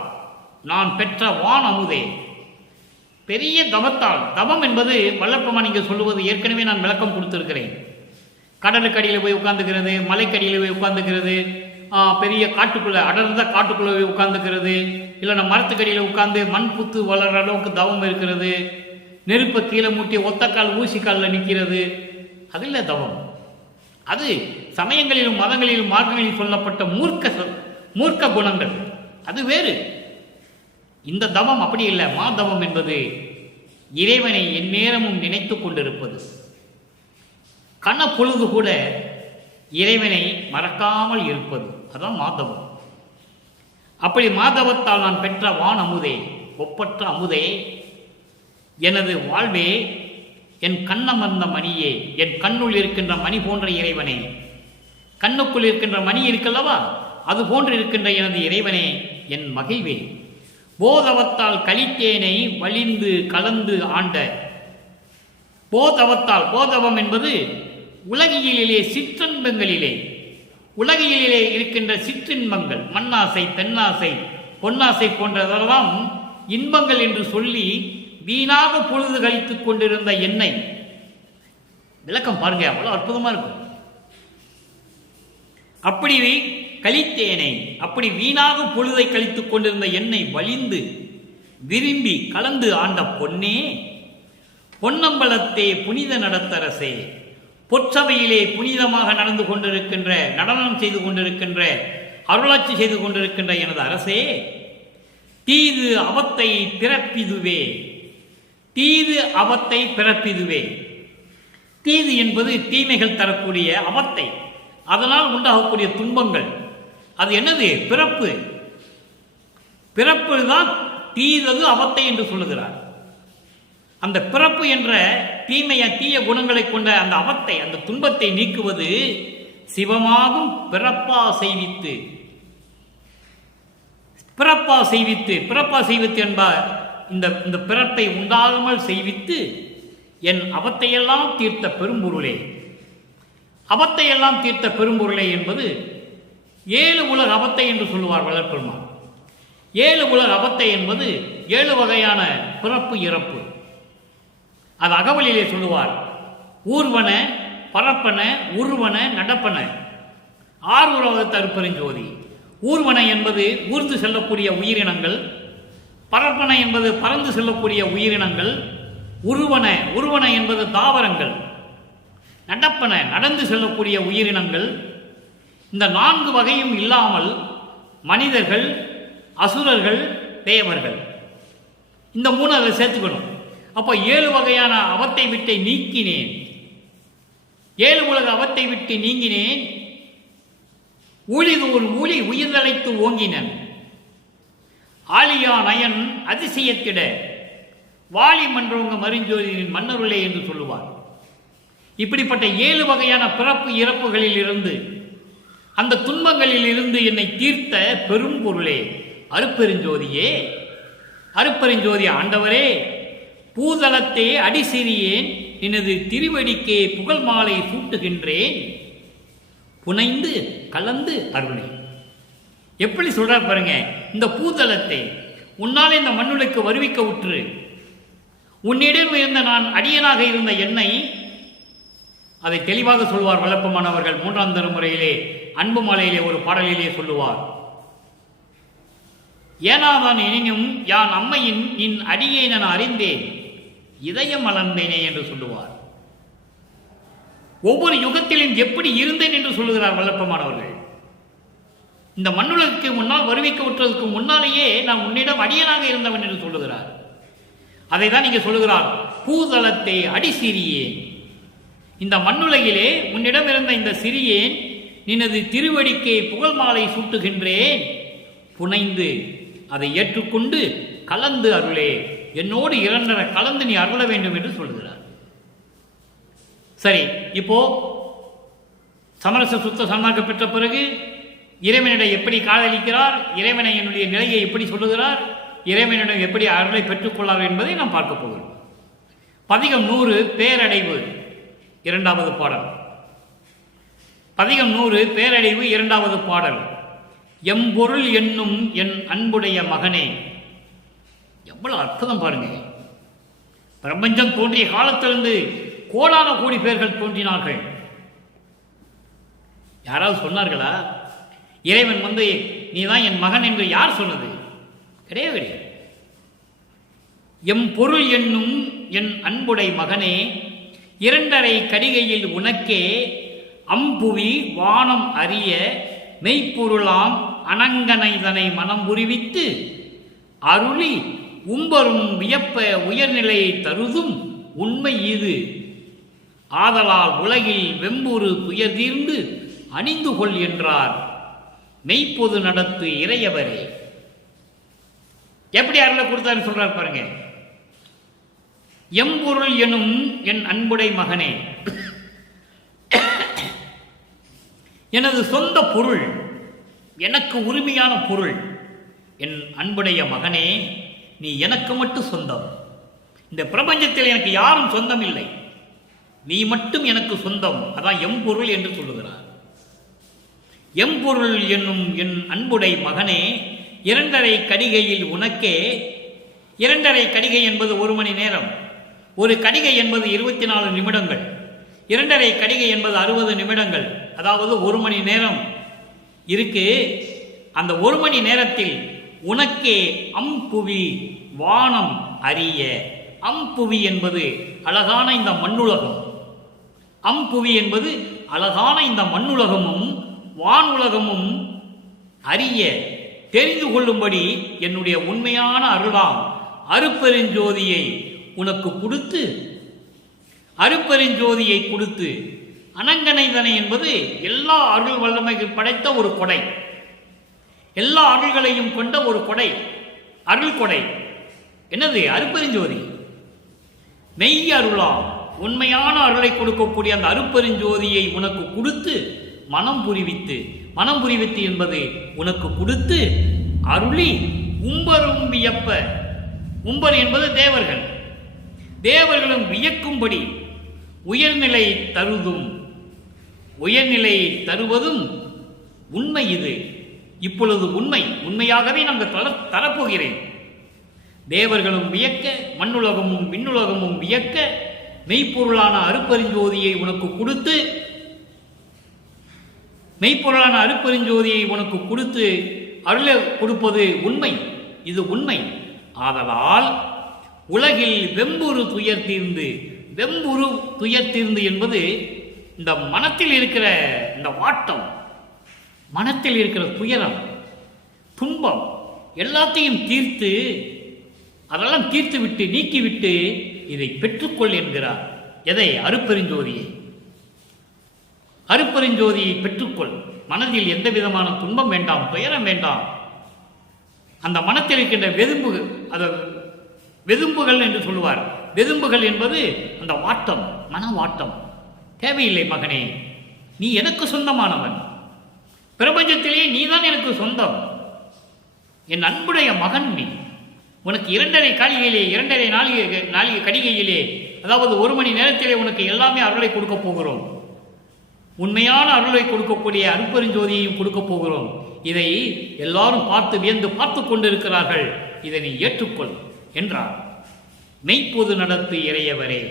நான் பெற்ற வானமுதே, பெரிய தவத்தால். தவம் என்பது வல்லப்பெருமான் இங்கே சொல்லுவது ஏற்கனவே நான் விளக்கம் கொடுத்திருக்கிறேன். கடலுக்கு அடியில் போய் உட்கார்ந்துக்கிறது, மலைக்கடியில் போய் உட்கார்ந்துக்கிறது, பெரிய காட்டுக்குள்ள அடர்ந்த காட்டுக்குள்ள போய் உட்கார்ந்துக்கிறது, இல்லைன்னா மரத்துக்கடியில் உட்கார்ந்து மண் புத்து வளர்ற அளவுக்கு தவம் இருக்கிறது, நெருப்பை கீழே மூட்டி ஒத்தக்கால் ஊசிக்காலில் நிற்கிறது, அது இல்லை தவம். அது சமயங்களிலும் மதங்களிலும் மார்க்கங்களிலும் சொல்லப்பட்ட மூர்க்க குணங்கள், அது வேறு. இந்த தவம் அப்படி இல்லை. மாதவம் என்பது இறைவனை எந்நேரமும் நினைத்து கொண்டிருப்பது. கணப்பொழுது கூட இறைவனை மறக்காமல் இருப்பது, அதான் மாதவம். அப்படி மாதவத்தால் நான் பெற்ற வான் அமுதே, ஒப்பற்ற அமுதே, எனது வாழ்வே, என் கண்ணமர்ந்த மணியே, என் கண்ணுள் இருக்கின்ற மணி போன்ற இறைவனே, கண்ணுக்குள் இருக்கின்ற மணி இருக்கல்லவா, அது போன்று இருக்கின்ற எனது இறைவனே, என் மகிழ்வே, போதவத்தால் கலித்தேனை வலிந்து கலந்து ஆண்ட. போதவத்தால், போதவம் என்பது உலகியலிலே சிற்றின்பங்களிலே, உலகியலிலே இருக்கின்ற சிற்றின்பங்கள், மண்ணாசை, பெண்ணாசை, பொன்னாசை போன்றதெல்லாம் இன்பங்கள் என்று சொல்லி வீணாக பொழுது கழித்துக் கொண்டிருந்த என்னை, விளக்கம் பாருங்க, அவ்வளவு அற்புதமா இருக்கும். அப்படி கழித்தேனை, அப்படி வீணாக பொழுதை கழித்துக் கொண்டிருந்த என்னை வலிந்து விரும்பி கலந்து ஆண்ட பொன்னே, பொன்னம்பலத்தே புனித நடத்தரசே, பொற்சபையிலே புனிதமாக நடந்து கொண்டிருக்கின்ற, நடனம் செய்து கொண்டிருக்கின்ற, அருளாட்சி செய்து கொண்டிருக்கின்ற எனது அரசே, தீது அவத்தை பிறப்பிதுவே, தீது அவத்தை பிறப்பிதுவே. தீது என்பது தீமைகள் தரக்கூடிய அவத்தை, அதனால் உண்டாகக்கூடிய துன்பங்கள். அது என்னது? பிறப்பு. பிறப்பு தான் தீதது அவத்தை என்று சொல்லுகிறார். அந்த பிறப்பு என்ற தீய குணங்களை கொண்ட அந்த அவத்தை, அந்த துன்பத்தை நீக்குவது சிவமாகும் பிறப்பா செய்வித்து. பிறப்பா செய்வித்து, பிறப்பா செய்வித்து என்பார் இந்த பிறப்பை உண்டாகாமல் செய்வித்து என் அவத்தையெல்லாம் தீர்த்த பெரும்பொருளே. அவத்தையெல்லாம் தீர்த்த பெரும்பொருளே என்பது 7 உலக அவத்தை என்று சொல்லுவார் வளர்ப்பெருமான். 7 உலக அவத்தை என்பது 7 வகையான பிறப்பு இறப்பு. அது அகவலிலே சொல்லுவார். ஊர்வன, பரப்பன, உருவன, நடப்பன. 6 உறவு தருப்பெருஞ்சோதி. ஊர்வன என்பது ஊர்ந்து செல்லக்கூடிய உயிரினங்கள், பரப்பன என்பது பறந்து செல்லக்கூடிய உயிரினங்கள், உருவன என்பது தாவரங்கள், நடப்பன நடந்து செல்லக்கூடிய உயிரினங்கள். இந்த 4 வகையும் இல்லாமல் மனிதர்கள், அசுரர்கள், தேவர்கள், இந்த 3 அதை சேர்த்துக்கணும். அப்போ 7 வகையான அவத்தை விட்டு நீக்கினேன், 7 உலக அவத்தை விட்டு நீங்கினேன். ஊழிதோர் ஊழி உயிர்தழைத்து ஓங்கினன், ஆலியா நயன் அதிசயத்திட வாலி மன்றவங்க மருஞ்சோதியின் மன்னருளே என்று சொல்லுவார். இப்படிப்பட்ட 7 வகையான பிறப்பு இறப்புகளில் இருந்து, அந்த துன்பங்களில் இருந்து என்னை தீர்த்த பெரும்பொருளே, அருப்பெருஞ்சோதியே, அருப்பெருஞ்சோதி ஆண்டவரே, பூதளத்தே அடிசிறியேன் எனது திருவடிக்கே புகழ் மாலை சூட்டுகின்றேன், புனைந்து கலந்து அருளே. எப்படி சொல்றார் பாருங்க. இந்த பூதளத்தை உன்னாலே இந்த மண்ணுக்கு வருவிக்க உற்று, உன்னிடம் இருந்த நான் அடியனாக இருந்த என்னை, அதை தெளிவாக சொல்வார் வல்லப்பெருமான் அவர்கள் 3ஆம் திருமுறையிலே அன்பு மாலையிலே ஒரு பாடலிலே சொல்லுவார். ஏனாதான் எனினும் யான் அம்மையின் இன் அடியை நான் அறிந்தேன், இதயம் மலர்ந்தேனே என்று சொல்லுவார். ஒவ்வொரு யுகத்திலும் எப்படி இருந்தேன் என்று சொல்லுகிறார் வல்லப்பெருமான் அவர்கள். இந்த மண்ணுலகுக்கு முன்னால் வருவிக்க விட்டதற்கு முன்னாலேயே நான் உன்னிடம் அடியனாக இருந்தவன் என்று சொல்லுகிறார். அதை தான் இங்கே சொல்லுகிறார். பூதளத்தை அடி சிறியேன், இந்த மண்ணுலகிலே உன்னிடம் இருந்த இந்த சிறியேன் நினது திருவடிக்கே புகழ் மாலை சூட்டுகின்றேன், புனைந்து அதை ஏற்றுக்கொண்டு கலந்து அருளே, என்னோடு இரண்டர கலந்து நீ அருள வேண்டும் என்று சொல்லுகிறார். சரி, இப்போ சமரச சுத்த சன்மார்க்கம் பெற்ற பிறகு இறைவனிடம் எப்படி காதலிக்கிறார், இறைவனை என்னுடைய நிலையை எப்படி சொல்லுகிறார், இறைவனிடம் எப்படி அருளை பெற்றுக்கொள்ளார் என்பதை நாம் பார்க்க போகிறோம். பதிகம் 100 பேரடைவு இரண்டாவது பாடல். பதிகம் 100 பேரடைவு இரண்டாவது பாடல். எம்பொருள் என்னும் என் அன்புடைய மகனே. எவ்வளவு அற்புதம் பாருங்க. பிரபஞ்சம் தோன்றிய காலத்திலிருந்து கோடான கோடி பேர்கள் தோன்றினார்கள். யாராவது சொன்னார்களா இறைவன் நீதான் என் மகன் என்று யார் சொன்னது? கிடையவே கிடையாது. எம் பொருள் என்னும் என் அன்புடை மகனே, இரண்டரை கடிகையில் உனக்கே அம்புவி வானம் அறிய மெய்ப்பொருளாம் அனங்கனைதனை மனம் புரிவித்து அருளி உம்பரும் வியப்ப உயர்நிலையை தருதும் உண்மை இது. ஆதலால் உலகில் வெம்புரு துயர் தீர்ந்து அணிந்து கொள் என்றார் மெய்ப்பொது நடத்து இறையவரே. எப்படி அருளை கொடுத்தாருன்னு சொல்றார் பாருங்க. எம்பொருள் எனும் என் அன்புடை மகனே, எனது சொந்த பொருள், எனக்கு உரிமையான பொருள், என் அன்புடைய மகனே, நீ எனக்கு மட்டும் சொந்தம். இந்த பிரபஞ்சத்தில் எனக்கு யாரும் சொந்தம் இல்லை, நீ மட்டும் எனக்கு சொந்தம். அதான் எம்பொருள் என்று சொல்லுகிறார். எம்பொருள் என்னும் என் அன்புடை மகனே, இரண்டரை கடிகையில் உனக்கே. இரண்டரை கடிகை என்பது 1 மணி நேரம், ஒரு கடிகை என்பது 24 நிமிடங்கள், இரண்டரை கடிகை என்பது 60 நிமிடங்கள். அதாவது 1 மணி நேரம் இருக்கு. அந்த 1 மணி நேரத்தில் உனக்கே அம்புவி வானம் அறிய. அம்புவி என்பது அழகான இந்த மண்ணுலகம். அம்புவி என்பது அழகான இந்த மண்ணுலகமும் வானுலகமும் அறிய தெரிந்து கொள்ளும்படி என்னுடைய உண்மையான அருளாம் அருப்பெருஞ்சோதியை உனக்கு கொடுத்து, அருப்பெருஞ்சோதியை கொடுத்து, அனங்கனைதனை என்பது எல்லா அருள் வல்லமைகள் படைத்த ஒரு கொடை, எல்லா அருள்களையும் கொண்ட ஒரு கொடை, அருள் கொடை. என்னது? அருப்பெருஞ்சோதி. மெய் அருளாம் உண்மையான அருளை கொடுக்கக்கூடிய அந்த அருப்பெருஞ்சோதியை உனக்கு கொடுத்து மனம் புரிவித்து. மனம் புரிவித்து என்பது உனக்கு கொடுத்து அருளி உம்பரும் வியப்ப. உம்பர் என்பது தேவர்கள், தேவர்களும் வியக்கும்படி உயர்நிலை தருதும். உயர்நிலை தருவதும் உண்மை இது. இப்பொழுது உண்மையாகவே நாங்கள் தரப்போகிறேன். தேவர்களும் வியக்க, மண்ணுலகமும் விண்ணுலகமும் வியக்க, மெய்ப்பொருளான அருப்பெருஞ்சோதியை உனக்கு கொடுத்து, மெய்ப்பொருளான அருப்பெருஞ்சோதியை உனக்கு கொடுத்து அருளை கொடுப்பது உண்மை. இது உண்மை. ஆதலால் உலகில் வெம்புரு துயர் தீர்ந்து. வெம்புரு துயர் தீர்ந்து என்பது இந்த மனத்தில் இருக்கிற இந்த வாட்டம், மனத்தில் இருக்கிற துயரம், துன்பம் எல்லாத்தையும் தீர்த்து, அதெல்லாம் தீர்த்து விட்டு நீக்கிவிட்டு இதை பெற்றுக்கொள் என்கிறார். எதை? அருப்பெருஞ்சோதியை. அருப்பெருஞ்சோதியை பெற்றுக்கொள். மனதில் எந்த விதமான துன்பம் வேண்டாம், துயரம் வேண்டாம். அந்த மனத்தில் இருக்கின்ற வெதும்புகள், அதை வெதும்புகள் என்று சொல்லுவார். வெதும்புகள் என்பது அந்த வாட்டம், மன வாட்டம் தேவையில்லை. மகனே, நீ எனக்கு சொந்தமானவன். பிரபஞ்சத்திலேயே நீதான் எனக்கு சொந்தம். என் அன்புடைய மகன் நீ. உனக்கு 2.5 காலிகையிலே, 2.5 நாளிகை கடிகையிலே, அதாவது 1 மணி நேரத்திலே உனக்கு எல்லாமே அருளை கொடுக்க போகிறோம். உண்மையான அருளை கொடுக்கக்கூடிய அருப்பெருஞ்சோதியையும் கொடுக்க போகிறோம். இதை எல்லாரும் பார்த்து வியந்து பார்த்து கொண்டிருக்கிறார்கள். இதை நீ ஏற்றுக்கொள் என்றார். மெய்ப்பொது நடத்து இறையவரே.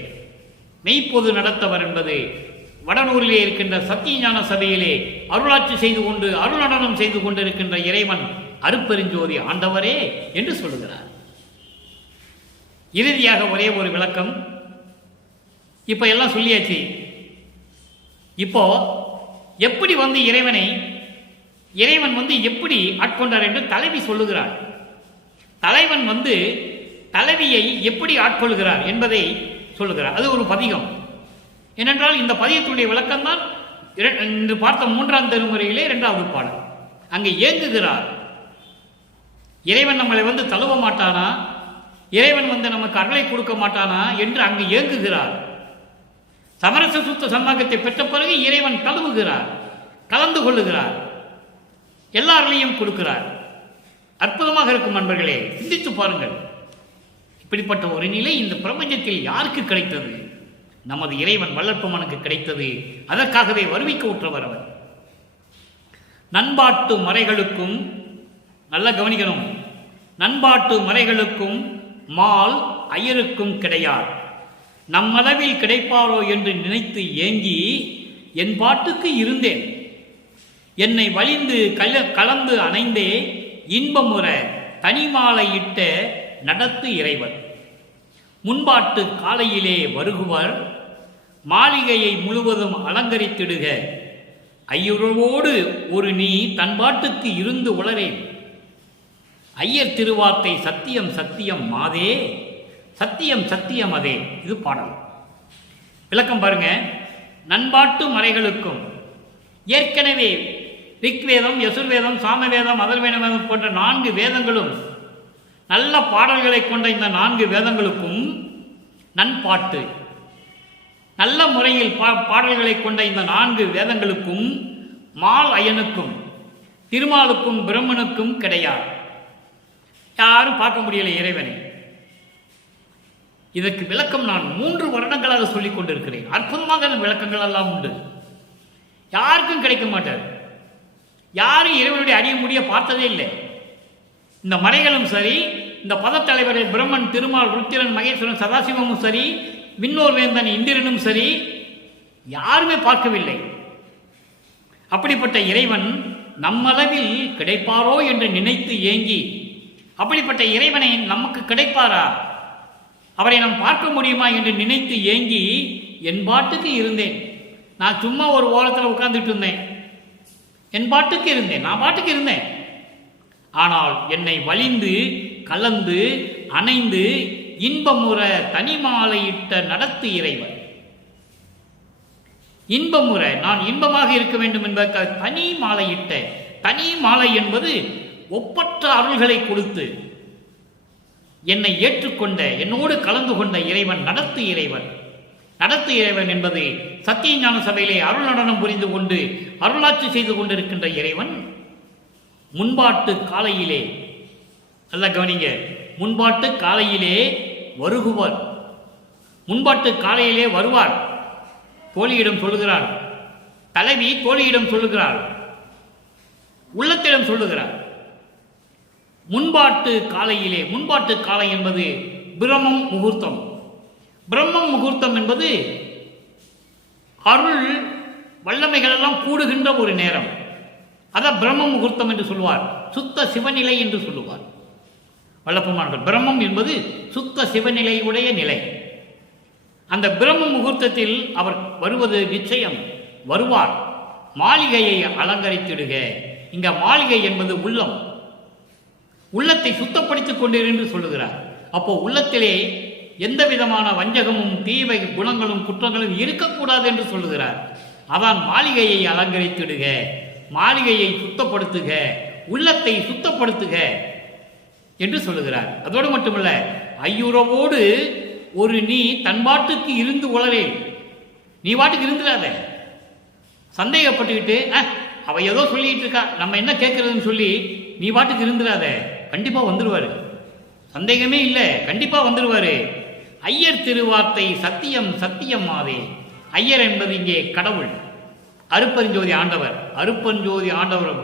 மெய்ப்பொது நடத்தவர் என்பது வடநூரிலே இருக்கின்ற சத்தியஞான சபையிலே அருளாட்சி செய்து கொண்டு, அருள் நடனம் செய்து கொண்டிருக்கின்ற இறைவன் அருப்பெருஞ்சோதி ஆண்டவரே என்று சொல்லுகிறார். இறுதியாக ஒரே ஒரு விளக்கம். இப்ப எல்லாம் சொல்லியாச்சு. இப்போ எப்படி இறைவன் எப்படி ஆட்கொண்டார் என்று தலைவி சொல்லுகிறார். தலைவன் தலைவியை எப்படி ஆட்கொள்கிறார் என்பதை சொல்லுகிறார். அது ஒரு பதிகம். ஏனென்றால் இந்த பதிகத்துடைய விளக்கம் தான் இன்று பார்த்த 3ஆம் திருமுறையிலே 2வது பாடல். அங்கே ஏங்குகிறார். இறைவன் நம்மளை தழுவ மாட்டானா, இறைவன் நமக்கு அருளை கொடுக்க மாட்டானா என்று அங்கு ஏங்குகிறார். சமரச சுத்த சன்மார்க்கத்தை பெற்ற பிறகு இறைவன் தழுவுகிறார், கலந்து கொள்ளுகிறார், எல்லாரையும் கொடுக்கிறார். அற்புதமாக இருக்கும் நண்பர்களே, சிந்தித்து பாருங்கள். இப்படிப்பட்ட ஒரு நிலை இந்த பிரபஞ்சத்தில் யாருக்கு கிடைத்தது? நமது இறைவன் வல்லற்பமனுக்கு கிடைத்தது. அதற்காகவே வருவிக்க உற்றவர் அவர். நண்பாட்டு மறைகளுக்கும், நல்ல கவனிக்கணும், நண்பாட்டு மறைகளுக்கும் மால் ஐயருக்கும் கிடையார். நம்மளவில் கிடைப்பாரோ என்று நினைத்து ஏங்கி என் பாட்டுக்கு இருந்தேன். என்னை வலிந்து கலந்து அணைந்தே இன்பமுற தனிமாலையிட்ட நடத்து இறைவர். முன்பாட்டு காலையிலே வருகுவர், மாளிகையை முழுவதும் அலங்கரித்திடுக. ஐயரோடு ஒரு நீ தன்பாட்டுக்கு இருந்து உளரேன். ஐயர் திருவார்த்தை சத்தியம் சத்தியம் மாதே, சத்தியம் சத்தியம் அதே. இது பாடல். விளக்கம் பாருங்க. நண்பாட்டு மறைகளுக்கும், ஏற்கனவே ரிக்வேதம், யசுர்வேதம், சாமவேதம், அதர்வேதம் போன்ற 4 வேதங்களும், நல்ல பாடல்களை கொண்ட இந்த 4 வேதங்களுக்கும், நண்பாட்டு நல்ல முறையில் பாடல்களை கொண்ட இந்த 4 வேதங்களுக்கும், மால் அயனுக்கும், திருமாலுக்கும், பிரம்மனுக்கும் கிடையாது. யாரும் பார்க்க முடியல இறைவனை. இதற்கு விளக்கம் நான் 3 வருடங்களாக சொல்லிக் கொண்டிருக்கிறேன். அற்புதமாக அந்த விளக்கங்கள் எல்லாம் உண்டு. யாருக்கும் கிடைக்க மாட்டார். யாரும் இறைவனுடைய அடிய முடிய பார்த்ததே இல்லை. இந்த மறைகளும் சரி, இந்த பதத்தலைவரை பிரம்மன், திருமால், ருத்திரன், மகேஸ்வரன், சதாசிவமும் சரி, விண்ணோர் வேந்தன் இந்திரனும் சரி, யாருமே பார்க்கவில்லை. அப்படிப்பட்ட இறைவன் நம்மளவில் கிடைப்பாரோ என்று நினைத்து ஏங்கி, அப்படிப்பட்ட இறைவனை நமக்கு கிடைப்பாரா, அவரை நாம் பார்க்க முடியுமா என்று நினைத்து ஏங்கி என் பாட்டுக்கு இருந்தேன். நான் சும்மா ஒரு ஓரத்தில் உட்கார்ந்துட்டு இருந்தேன். என் பாட்டுக்கு இருந்தேன், நான் பாட்டுக்கு இருந்தேன். ஆனால் என்னை வலிந்து கலந்து அணைந்து இன்பமுற தனிமாலையிட்ட நடத்து இறைவன். இன்பமுறை, நான் இன்பமாக இருக்க வேண்டும் என்பதற்காக தனி மாலையிட்ட, தனி மாலை என்பது ஒப்பற்ற அருள்களை கொடுத்து என்னை ஏற்றுக்கொண்ட, என்னோடு கலந்து கொண்ட இறைவன் நடத்து இறைவன். நடத்து இறைவன் என்பது சத்திய ஞான சபையிலே அருள் நடனம் புரிந்து கொண்டு அருளாட்சி செய்து கொண்டிருக்கின்ற இறைவன். முன்பாட்டு காலையிலே, நல்ல கவனிங்க, முன்பாட்டு காலையிலே வருகுவர். முன்பாட்டு காலையிலே வருவார். தோழியிடம் சொல்லுகிறார், தலைவி தோழியிடம் சொல்லுகிறார், உள்ளத்திடம் சொல்லுகிறார். முன்பாட்டு காலையிலே, முன்பாட்டு காலை என்பது பிரம்மம் முகூர்த்தம். பிரம்மம் முகூர்த்தம் என்பது அருள் வல்லமைகள் எல்லாம் கூடுகின்ற ஒரு நேரம். அதான் பிரம்ம முகூர்த்தம் என்று சொல்லுவார். சுத்த சிவநிலை என்று சொல்லுவார் வல்லப்பமானவர். பிரம்மம் என்பது சுத்த சிவநிலையுடைய நிலை. அந்த பிரம்ம முகூர்த்தத்தில் அவர் வருவது நிச்சயம், வருவார். மாளிகையை அலங்கரித்திடுக. இங்க மாளிகை என்பது உள்ளம். உள்ளத்தை சுத்தப்படுத்திக் கொண்டீர் என்று சொல்லுகிறார். அப்போ உள்ளத்திலே எந்த விதமான வஞ்சகமும் தீவை குணங்களும் குற்றங்களும் இருக்கக்கூடாது என்று சொல்லுகிறார். அதான் மாளிகையை அலங்கரித்திடுக, மாளிகையை சுத்தப்படுத்துக, உள்ளத்தை சுத்தப்படுத்துக என்று சொல்லுகிறார். அதோடு மட்டுமல்ல, ஐயுறவோடு ஒரு நீ தன்பாட்டுக்கு இருந்து உளரே. நீ பாட்டுக்கு இருந்துடாத. சந்தேகப்பட்டுக்கிட்டு அவ ஏதோ சொல்லிட்டு இருக்கா, நம்ம என்ன கேட்கறதுன்னு சொல்லி நீ பாட்டுக்கு இருந்துடாத. கண்டிப்பா வந்துடுவாரு, சந்தேகமே இல்லை, கண்டிப்பா வந்துடுவாரு. ஐயர் திருவார்த்தை சத்தியம் சத்தியம் மாதே. ஐயர் என்பது இங்கே கடவுள், அருப்பஞ்சோதி ஆண்டவர். அருப்பஞ்சோதி ஆண்டவர்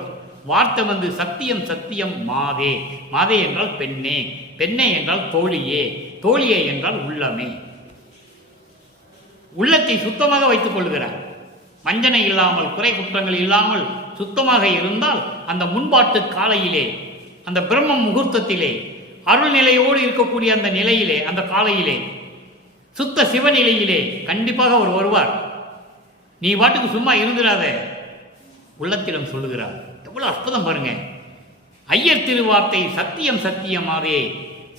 வார்த்தை வந்து சத்தியம் சத்தியம் மாதே. மாதே என்றால் பெண்ணே, பெண்ணே என்றால் தோழியே, தோழியே என்றால் உள்ளமே. உள்ளத்தை சுத்தமாக வைத்துக் கொள்கிறார். வஞ்சனை இல்லாமல், குறை குற்றங்கள் இல்லாமல் சுத்தமாக இருந்தால் அந்த முன்பாட்டு காலையிலே, அந்த பிரம்ம முகூர்த்தத்திலே, அருள் நிலையோடு இருக்கக்கூடிய அந்த நிலையிலே, அந்த காலையிலே, சுத்த சிவநிலையிலே கண்டிப்பாக அவர் வருவார். நீ பாட்டுக்கு சும்மா இருந்துடாத, உள்ளத்திடம் சொல்லுகிறார். எவ்வளவு அற்புதம் பாருங்க. ஐயர் திருவார்த்தை சத்தியம் சத்தியமாவே,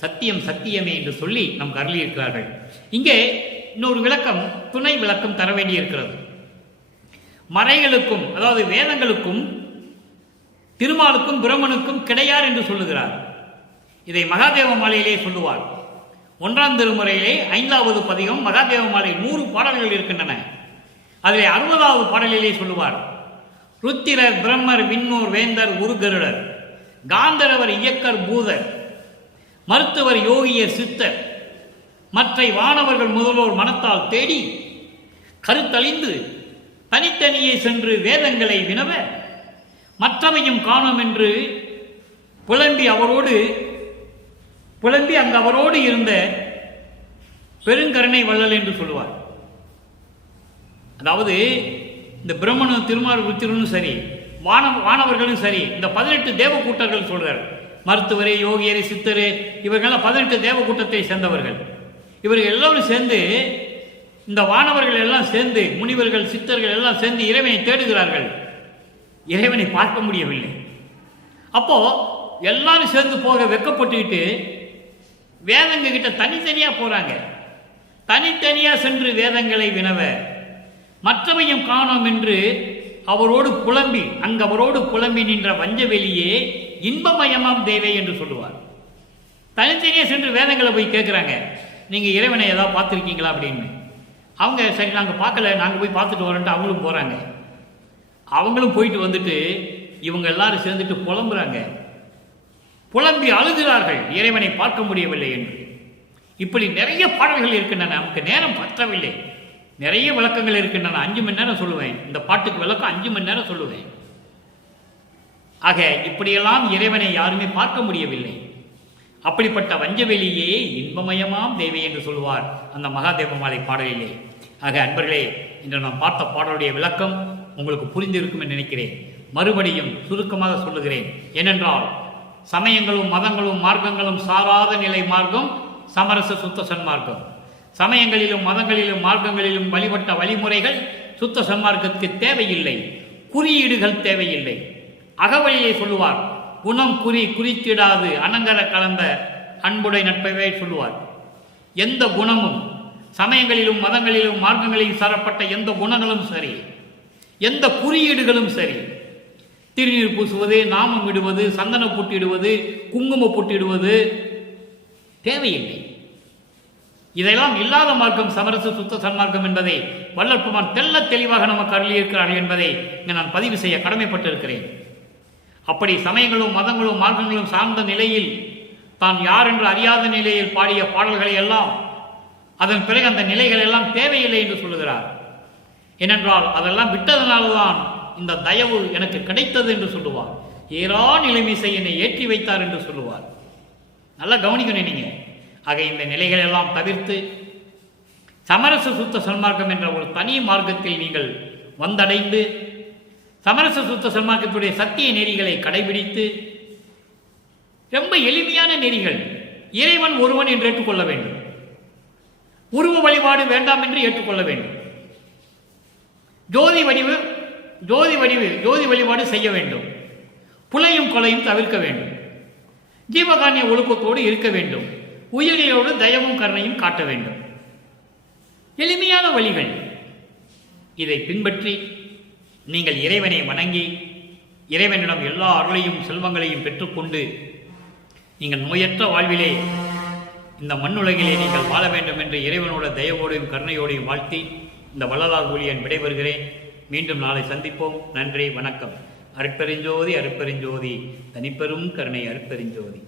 சத்தியம் சத்தியமே என்று சொல்லி நமக்கு அருளி இருக்கிறார்கள். இங்கே இன்னொரு விளக்கம், துணை விளக்கம் தர வேண்டியிருக்கிறது. மறைகளுக்கும், அதாவது வேதங்களுக்கும் திருமாலுக்கும் பிரம்மனுக்கும் கிடையார் என்று சொல்லுகிறார். இதை மகாதேவ மாலையிலே சொல்லுவார். 1ஆம் திருமுறையிலே 5வது பதிகம் மகாதேவ மாலை 100 பாடல்கள் இருக்கின்றன. அதிலே 60வது பாடலிலே சொல்லுவார், ருத்திரர் பிரம்மர் விண்ணோர் வேந்தர் உருகருடர் காந்தரவர் இயக்கர் பூதர் மருத்துவர் யோகியர் சித்தர் மற்றை வானவர்கள் முதல்வோர் மனத்தால் தேடி கருத்தழிந்து தனித்தனியே சென்று வேதங்களை வினவ மற்றவையும் காணோம் என்று புலம்பி அங்கு அவரோடு இருந்த பெருங்கருணை வள்ளல் என்று சொல்லுவார். அதாவது இந்த பிரம்மனும் திருமால் ருத்திரனும் சரி, வானவர்களும் சரி, இந்த 18 தேவ கூட்டர்கள் சொல்றார். மருத்துவரே, யோகியரே, சித்தரே, இவர்கள்லாம் 18 தேவ கூட்டத்தை சேர்ந்தவர்கள். இவர்கள் எல்லோரும் சேர்ந்து, இந்த வானவர்கள் எல்லாம் சேர்ந்து, முனிவர்கள் சித்தர்கள் எல்லாம் சேர்ந்து இறைவனை தேடுகிறார்கள். இறைவனை பார்க்க முடியவில்லை. அப்போ எல்லாரும் சேர்ந்து போக வெக்கப்பட்டுக்கிட்டு வேதங்க கிட்ட தனித்தனியா போறாங்க. தனித்தனியா சென்று வேதங்களை வினவ மற்றவையும் காணோம் என்று அவரோடு புலம்பி நின்ற வஞ்சவெளியே இன்பமயமாம் தேவை என்று சொல்லுவார். தனித்தனியா சென்று வேதங்களை போய் கேட்குறாங்க, நீங்க இறைவனை ஏதாவது பார்த்துருக்கீங்களா அப்படின்னு. அவங்க சரி நாங்கள் பார்க்கல, நாங்கள் போய் பார்த்துட்டு வரோன்ட்டு அவங்களும் போறாங்க. அவங்களும் போயிட்டு வந்துட்டு இவங்க எல்லாரும் சேர்ந்துட்டு புலம்புறாங்க, புலம்பி அழுகிறார்கள் இறைவனை பார்க்க முடியவில்லை என்று. இப்படி நிறைய பாடல்கள் இருக்கின்றன. நமக்கு நேரம் பற்றவில்லை, நிறைய விளக்கங்கள் இருக்கின்றன. 5 மணி நேரம் சொல்லுவேன். இந்த பாட்டுக்கு விளக்கம் 5 மணி நேரம் சொல்லுவேன். ஆக இப்படியெல்லாம் இறைவனை யாருமே பார்க்க முடியவில்லை. அப்படிப்பட்ட வஞ்சவெளியே இன்பமயமாம் தேவை என்று சொல்லுவார் அந்த மகாதேவ மாலை பாடலிலே. ஆக அன்பர்களே, இன்று நாம் பார்த்த பாடலுடைய விளக்கம் உங்களுக்கு புரிந்திருக்கும் என்று நினைக்கிறேன். மறுபடியும் சுருக்கமாக சொல்லுகிறேன். ஏனென்றால் சமயங்களும் மதங்களும் மார்க்கங்களும் சாராத நிலை மார்க்கம் சமரச சுத்த சன்மார்க்கம். சமயங்களிலும் மதங்களிலும் மார்க்கங்களிலும் வழிபட்ட வழிமுறைகள் சுத்த சன்மார்க்கத்துக்கு தேவையில்லை. குறியீடுகள் தேவையில்லை. அகவழியை சொல்லுவார், குணம் குறித்திடாது அனங்கர கலந்த அன்புடை நட்பவே சொல்லுவார். எந்த குணமும் சமயங்களிலும் மதங்களிலும் மார்க்கங்களிலும் சாரப்பட்ட எந்த குணங்களும் சரி, எந்த குறியீடுகளும் சரி, திருநீர் பூசுவது, நாமம் இடுவது, சந்தன பொட்டிடுவது, குங்கும பொட்டிடுவது தேவையில்லை. இதெல்லாம் இல்லாத மார்க்கம் சமரச சுத்த சன்மார்க்கம் என்பதை வள்ளற்பெருமான் தெல்ல தெளிவாக நமக்கு அருளியிருக்கிறார்கள் என்பதை இங்கு நான் பதிவு செய்ய கடமைப்பட்டிருக்கிறேன். அப்படி சமயங்களும் மதங்களும் மார்க்கங்களும் சார்ந்த நிலையில் தான் யார் என்று அறியாத நிலையில் பாடிய பாடல்களை எல்லாம், அதன் பிறகு அந்த நிலைகள் எல்லாம் தேவையில்லை என்று சொல்லுகிறார். ஏனென்றால் அதெல்லாம் விட்டதனால்தான் இந்த தயவு எனக்கு கிடைத்தது என்று சொல்லுவார். ஏறா நிலைமிசை என்னை ஏற்றி வைத்தார் என்று சொல்லுவார். நல்லா கவனிக்கணும் நீங்க. ஆக இந்த நிலைகள் எல்லாம் தவிர்த்து சமரச சுத்த சன்மார்க்கம் என்ற ஒரு தனி மார்க்கத்தில் நீங்கள் வந்தடைந்து சமரச சுத்த சன்மார்க்கத்துடைய சத்திய நெறிகளை கடைபிடித்து, ரொம்ப எளிமையான நெறிகள், இறைவன் ஒருவன் என்று ஏற்றுக்கொள்ள வேண்டும். உருவ வழிபாடு வேண்டாம் என்று ஏற்றுக்கொள்ள வேண்டும். ஜோதி வழிபாடு செய்ய வேண்டும். புலையும் கொலையும் தவிர்க்க வேண்டும். ஜீவகாரிய ஒழுக்கத்தோடு இருக்க வேண்டும். உயிரியோடு தயவும் கருணையும் காட்ட வேண்டும். எளிமையான வழிகள். இதை பின்பற்றி நீங்கள் இறைவனை வணங்கி இறைவனிடம் எல்லா அருளையும் செல்வங்களையும் பெற்றுக்கொண்டு நீங்கள் நோயற்ற வாழ்விலே இந்த மண்ணுலகிலே நீங்கள் வாழ வேண்டும் என்று இறைவனோட தயவோடையும் கருணையோடையும் வாழ்த்தி இந்த வள்ளலார் ஊழியன் விடைபெறுகிறேன். மீண்டும் நாளை சந்திப்போம். நன்றி, வணக்கம். அருட்பெருஞ்சோதி அருட்பெருஞ்சோதி, தனிப்பெரும் கருணை அருட்பெருஞ்சோதி.